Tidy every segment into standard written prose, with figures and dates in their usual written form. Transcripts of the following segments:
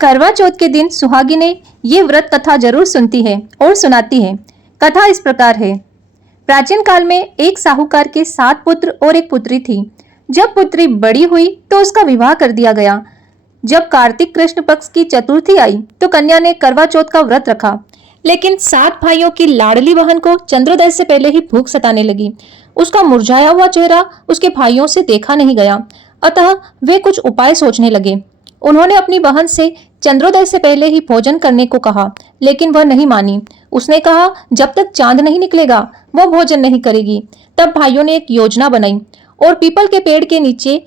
करवा चौथ के दिन सुहागिनें ये व्रत कथा जरूर सुनती है और सुनाती है। कथा इस प्रकार है। प्राचीन काल में एक साहूकार के 7 पुत्र और एक पुत्री थी। जब पुत्री बड़ी हुई तो उसका विवाह कर दिया गया। जब कार्तिक कृष्ण पक्ष की चतुर्थी आई तो कन्या ने करवा चौथ का व्रत रखा। लेकिन 7 भाइयों की लाडली बहन को चंद्रोदय से पहले ही भूख सताने लगी। उसका मुरझाया हुआ चेहरा उसके भाइयों से देखा नहीं गया। अतः वे कुछ उपाय सोचने लगे। उन्होंने अपनी बहन से चंद्रोदय से पहले ही भोजन करने को कहा, लेकिन वह नहीं मानी। उसने कहा जब तक चांद नहीं निकलेगा वह भोजन नहीं करेगी। तब भाइयों ने एक योजना बनाई और पीपल के पेड़ के नीचे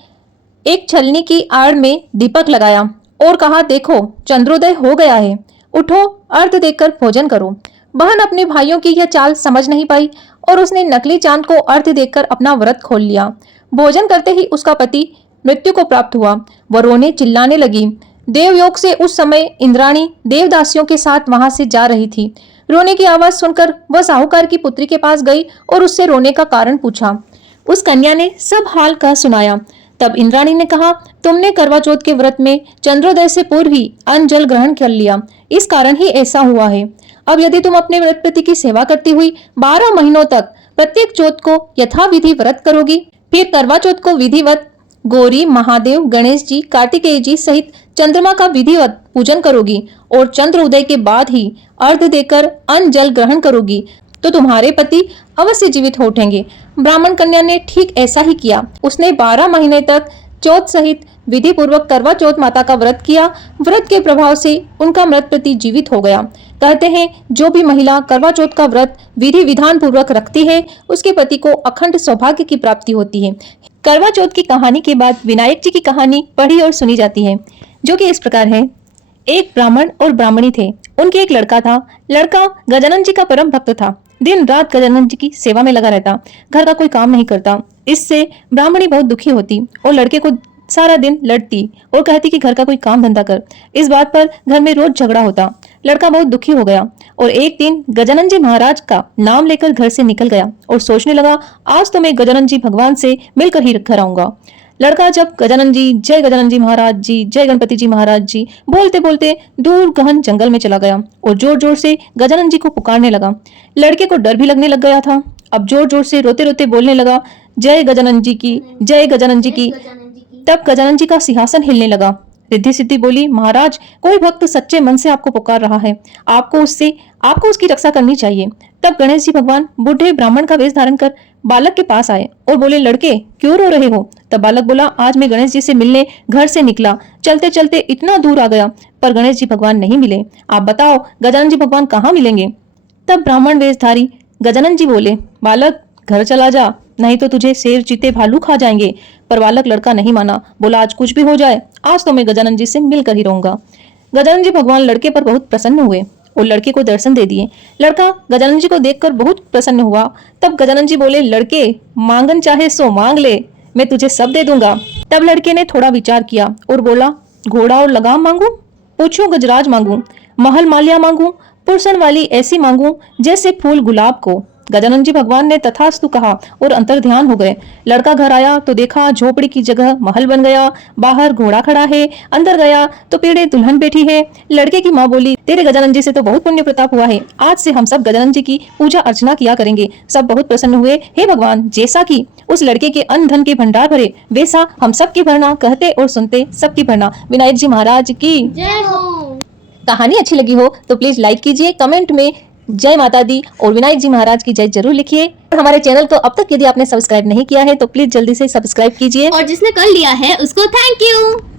एक छलनी की आड़ में दीपक लगाया और कहा, देखो चंद्रोदय हो गया है, उठो अर्घ देकर भोजन करो। बहन अपने भाइयों की यह चाल समझ नहीं पाई और उसने नकली चांद को अर्घ देकर अपना व्रत खोल लिया। भोजन करते ही उसका पति मृत्यु को प्राप्त हुआ। वह रोने चिल्लाने लगी। देवयोग से उस समय इंद्राणी देवदासियों के साथ वहां से जा रही थी। रोने की आवाज सुनकर वह साहूकार की पुत्री के पास गई और उससे रोने का कारण पूछा। उस कन्या ने सब हाल कह सुनाया। तब इंद्राणी ने कहा, तुमने करवा चौथ के व्रत में चंद्रोदय से पूर्व ही अन्न जल ग्रहण कर लिया, इस कारण ही ऐसा हुआ है। अब यदि तुम अपने व्रतपति की सेवा करती हुई 12 महीनों तक प्रत्येक चौथ को यथाविधि व्रत करोगी, फिर करवा चौथ को विधिवत गौरी, महादेव, गणेश जी, कार्तिकेय जी सहित चंद्रमा का विधिवत पूजन करोगी और चंद्र उदय के बाद ही अर्घ देकर अन्न जल ग्रहण करोगी तो तुम्हारे पति अवश्य जीवित हो उठेंगे। ब्राह्मण कन्या ने ठीक ऐसा ही किया। उसने 12 महीने तक चौथ सहित विधि पूर्वक करवा चौथ माता का व्रत किया। व्रत के प्रभाव से उनका मृत पति जीवित हो गया। कहते हैं जो भी महिला करवा चौथ का व्रत विधि विधान पूर्वक रखती है उसके पति को अखंड सौभाग्य की प्राप्ति होती है। करवा चौथ की कहानी के बाद विनायक जी की कहानी पढ़ी और सुनी जाती है, जो कि इस प्रकार है। एक ब्राह्मण और ब्राह्मणी थे। उनके एक लड़का था। लड़का गजानन जी का परम भक्त था। दिन रात गजानन जी की सेवा में लगा रहता, घर का कोई काम नहीं करता। इससे ब्राह्मणी बहुत दुखी होती और लड़के को सारा दिन लड़ती और कहती कि घर का कोई काम धंधा कर। इस बात पर घर में रोज झगड़ा होता। लड़का बहुत दुखी हो गया और एक दिन गजानन जी महाराज का नाम लेकर घर से निकल गया और सोचने लगा, आज तो मैं गजानन जी भगवान से मिलकर ही घर आऊंगा। लड़का जब गजानन जी, जय गजानन जी महाराज जी, जय गणपति जी महाराज जी बोलते बोलते दूर गहन जंगल में चला गया और जोर जोर से गजानन जी को पुकारने लगा। लड़के को डर भी लगने लग गया था। अब जोर जोर से रोते रोते बोलने लगा, जय गजानन जी की, जय गजानन जी की। तब गजानन जी का सिंहासन हिलने लगा। रिद्धि सिद्धि बोली, महाराज कोई भक्त सच्चे मन से आपको पुकार रहा है, आपको उसकी रक्षा करनी चाहिए। तब गणेश जी भगवान बूढ़े ब्राह्मण का वेश धारण कर बालक के पास आए और बोले, लड़के क्यों रो रहे हो? तब बालक बोला, आज मैं गणेश जी से मिलने घर से निकला, चलते चलते इतना दूर आ गया पर गणेश जी भगवान नहीं मिले। आप बताओ गजानन जी भगवान कहाँ मिलेंगे? तब ब्राह्मण वेशधारी गजानन जी बोले, बालक घर चला जा, नहीं तो तुझे शेर चीते भालू खा जाएंगे। पर बालक लड़का नहीं माना, बोला आज कुछ भी हो जाए, आज तो मैं गजानन जी से मिलकर ही रहूंगा। गजानन जी भगवान लड़के पर बहुत प्रसन्न हुए और लड़के को दर्शन दे दिए। लड़का गजानन जी को देखकर बहुत प्रसन्न हुआ। तब गजानन जी बोले, लड़के मांगन चाहे सो मांग ले, मैं तुझे सब दे दूंगा। तब लड़के ने थोड़ा विचार किया और बोला, घोड़ा और लगाम मांगू, पूछूं गजराज मांगू, महल मालिया मांगू, पुरसन वाली ऐसी मांगू जैसे फूल गुलाब को। गजानन जी भगवान ने तथास्तु कहा और अंतर ध्यान हो गए। लड़का घर आया तो देखा झोपड़ी की जगह महल बन गया, बाहर घोड़ा खड़ा है, अंदर गया तो पीढ़े दुल्हन बैठी है। लड़के की माँ बोली, तेरे गजानन जी से तो बहुत पुण्य प्रताप हुआ है, आज से हम सब गजानन जी की पूजा अर्चना किया करेंगे। सब बहुत प्रसन्न हुए। हे भगवान, जैसा कि उस लड़के के अन्न धन के भंडार भरे वैसा हम सबकी भरना, कहते और सुनते सबकी भरना। विनायक जी महाराज की जय हो। कहानी अच्छी लगी हो तो प्लीज लाइक कीजिए, कमेंट में जय माता दी और विनायक जी महाराज की जय जरूर लिखिए। और हमारे चैनल को अब तक यदि आपने सब्सक्राइब नहीं किया है तो प्लीज जल्दी से सब्सक्राइब कीजिए और जिसने कर लिया है उसको थैंक यू।